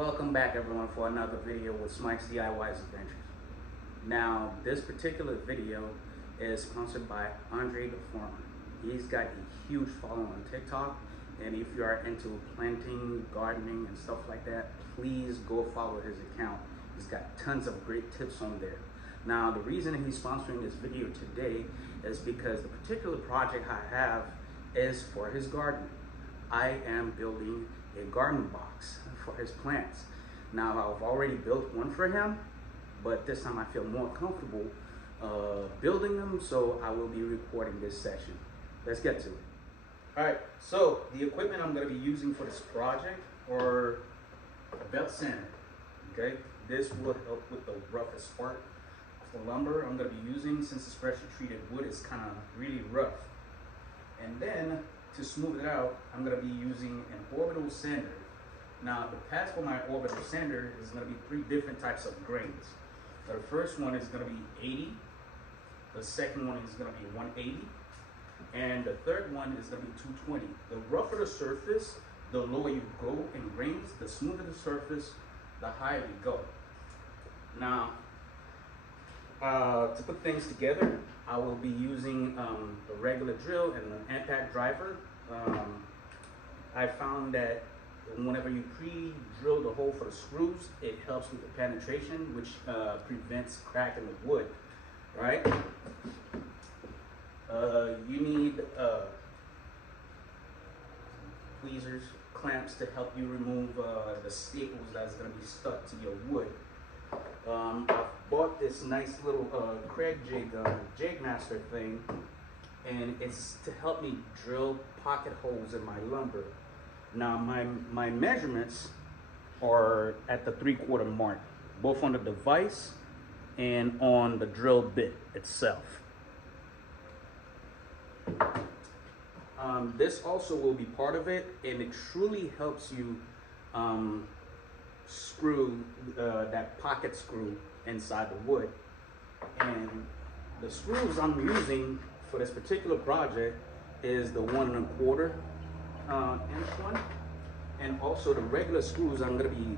Welcome back everyone for another video with Smike's DIYs Adventures. Now this particular video is sponsored by Andre the Farmer. He's got a huge following on TikTok, and if you are into planting, gardening and stuff like that, please go follow his account. He's got tons of great tips on there. Now the reason he's sponsoring this video today is because the particular project I have is for his garden. I am building a garden box for his plants. Now I've already built one for him, but this time I feel more comfortable building them, so I will be recording this session. Let's get to it. All right, so the equipment I'm going to be using for this project are a belt sander. Okay, this will help with the roughest part of the lumber I'm going to be using, since this pressure treated wood is kind of really rough. And then to smooth it out, I'm going to be using an orbital sander. Now the path for my orbital sander is going to be 3 different types of grains. So the first one is going to be 80, the second one is going to be 180, and the third one is going to be 220. The rougher the surface, the lower you go in grains. The smoother the surface, the higher you go. Now to put things together, I will be using the regular drill and the impact driver. I found that whenever you pre-drill the hole for the screws, it helps with the penetration, which prevents cracking the wood, right? You need tweezers, clamps to help you remove the staples that's going to be stuck to your wood. I bought this nice little Craig jig master thing, and it's to help me drill pocket holes in my lumber. Now my measurements are at the 3/4 mark, both on the device and on the drill bit itself. This also will be part of it, and it truly helps you screw that pocket screw inside the wood. And the screws I'm using for this particular project is the 1 1/4 inch one, and also the regular screws I'm going to be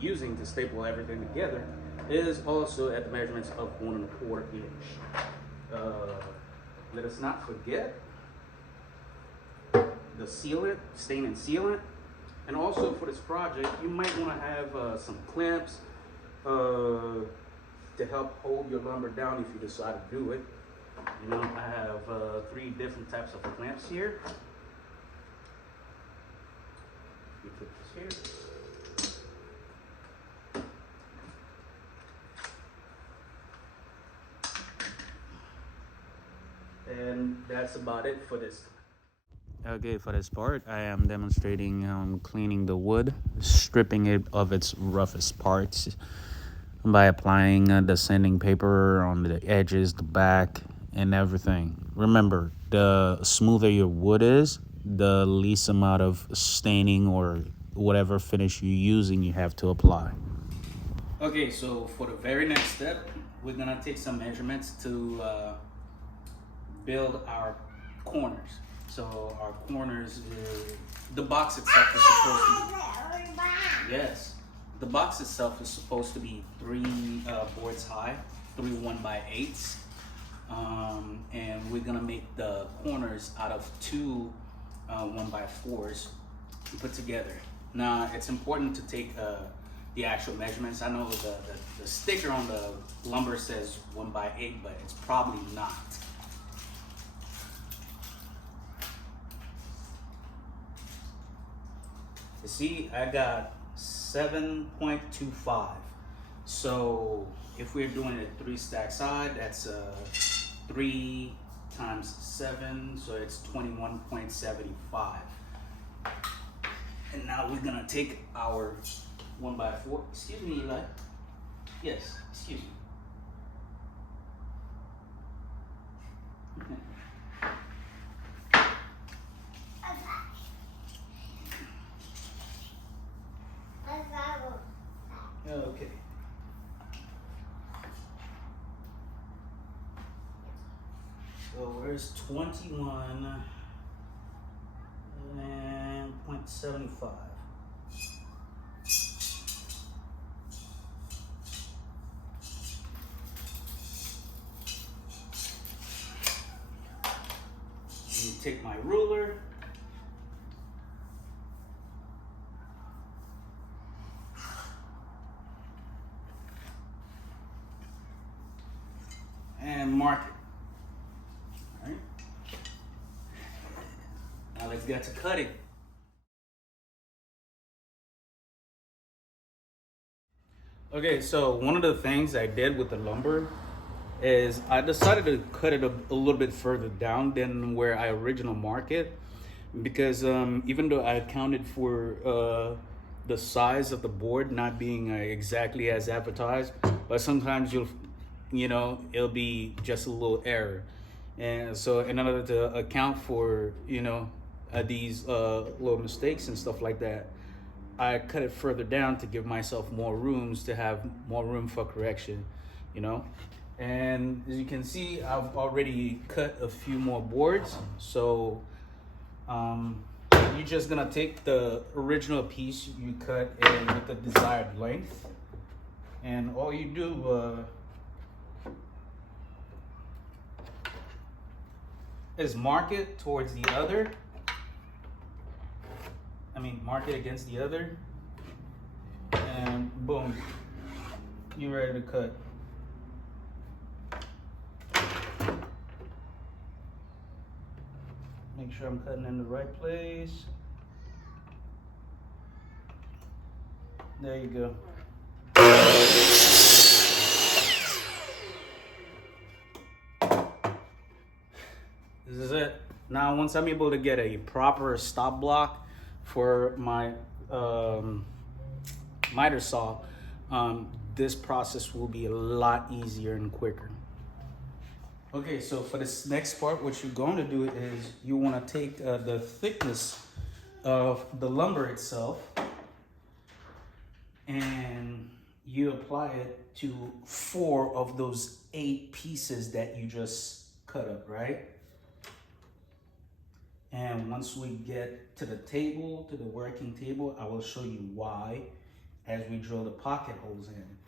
using to staple everything together is also at the measurements of 1 1/4 inch. Let us not forget the sealant, stain and sealant. And also for this project, you might want to have some clamps to help hold your lumber down if you decide to do it. You know, I have 3 different types of clamps here. You put this here. And that's about it for this. Okay, for this part, I am demonstrating cleaning the wood, stripping it of its roughest parts by applying the sanding paper on the edges, the back, and everything. Remember, the smoother your wood is, the least amount of staining or whatever finish you're using you have to apply. Okay, so for the very next step, we're gonna take some measurements to build our corners. So our corners, the box itself is supposed to be, yes, the box itself is supposed to be 3 boards high, 3 1x8s, and we're gonna make the corners out of 2 1x4s put together. Now it's important to take the actual measurements. I know the sticker on the lumber says 1x8, but it's probably not. You see, I got 7.25. So if we're doing it 3 stack side, that's 3 times 7, so it's 21.75. And now we're gonna take our 1x4. Excuse me, Eli. Yes, excuse me. Okay. So where's 21 and 0.75? take my ruler. And mark it. All right. Now let's get to cutting. Okay, so one of the things I did with the lumber is I decided to cut it a little bit further down than where I originally marked it, because even though I accounted for the size of the board not being exactly as advertised, but sometimes it'll be just a little error, and so in order to account for these little mistakes and stuff like that, I cut it further down to give myself more rooms to have more room for correction, you know. And as you can see, I've already cut a few more boards. So you're just gonna take the original piece you cut in with the desired length, and all you do is mark it towards the other. Mark it against the other, and boom, you're ready to cut. Make sure I'm cutting in the right place. There you go. This is it. Now, once I'm able to get a proper stop block for my miter saw, this process will be a lot easier and quicker. Okay, so for this next part, what you're going to do is you want to take the thickness of the lumber itself, and you apply it to 4 of those 8 pieces that you just cut up, right? And once we get to the table, to the working table, I will show you why as we drill the pocket holes in.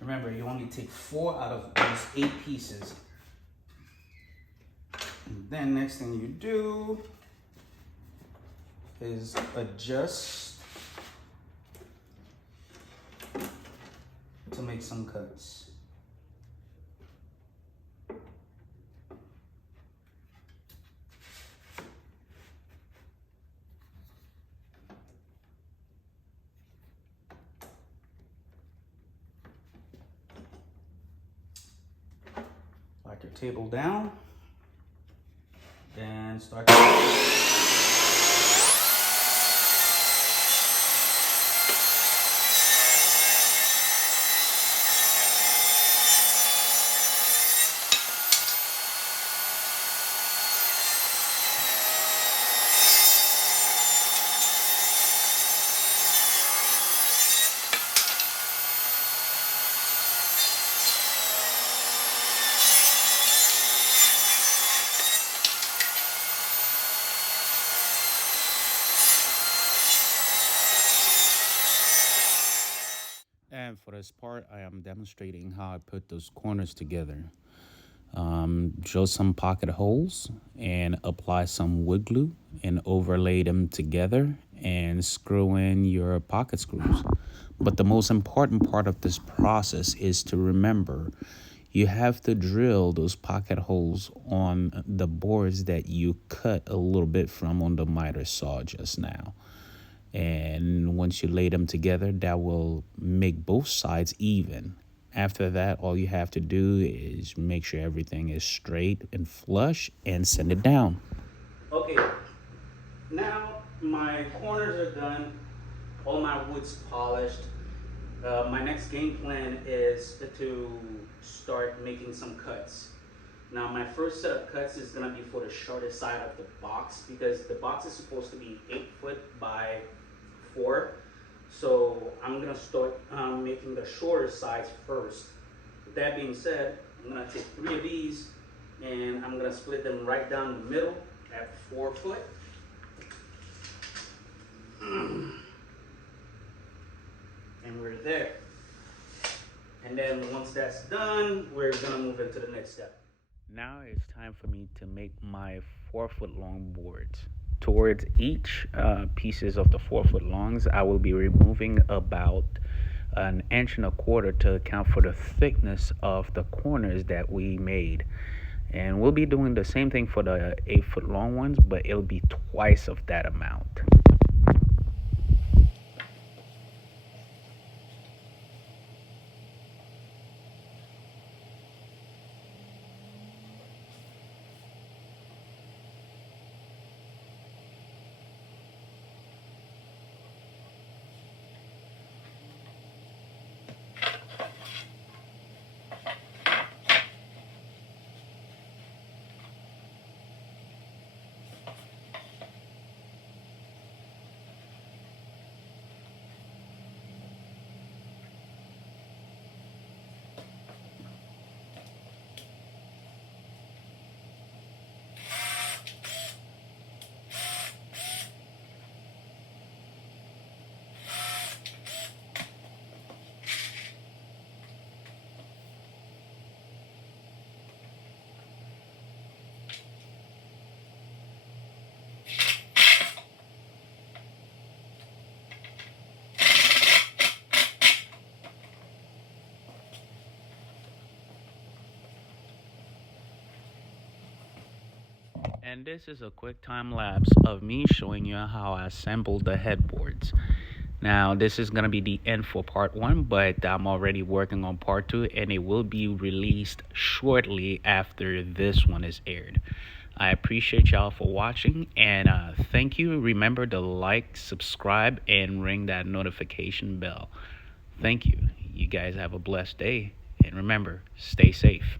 Remember, you only take 4 out of those 8 pieces. And then next thing you do is adjust to make some cuts. Lock your table down, then start. And for this part, I am demonstrating how I put those corners together. Drill some pocket holes and apply some wood glue and overlay them together and screw in your pocket screws. But the most important part of this process is to remember you have to drill those pocket holes on the boards that you cut a little bit from on the miter saw just now. And once you lay them together, that will make both sides even. After that, all you have to do is make sure everything is straight and flush and send it down. Okay, now my corners are done, all my wood's polished. My next game plan is to start making some cuts. Now my first set of cuts is gonna be for the shortest side of the box, because the box is supposed to be 8 foot by 4. So I'm gonna start making the shorter sides first. With that being said, I'm gonna take 3 of these and I'm gonna split them right down the middle at 4 foot. And we're there. And then once that's done, we're gonna move into the next step. Now it's time for me to make my 4 foot long boards. Towards each pieces of the 4 foot longs, I will be removing about an inch and a quarter to account for the thickness of the corners that we made. And we'll be doing the same thing for the 8 foot long ones, but it'll be twice of that amount. And this is a quick time lapse of me showing you how I assembled the headboards. Now, this is going to be the end for part 1, but I'm already working on part 2, and it will be released shortly after this one is aired. I appreciate y'all for watching, and thank you. Remember to like, subscribe, and ring that notification bell. Thank you. You guys have a blessed day, and remember, stay safe.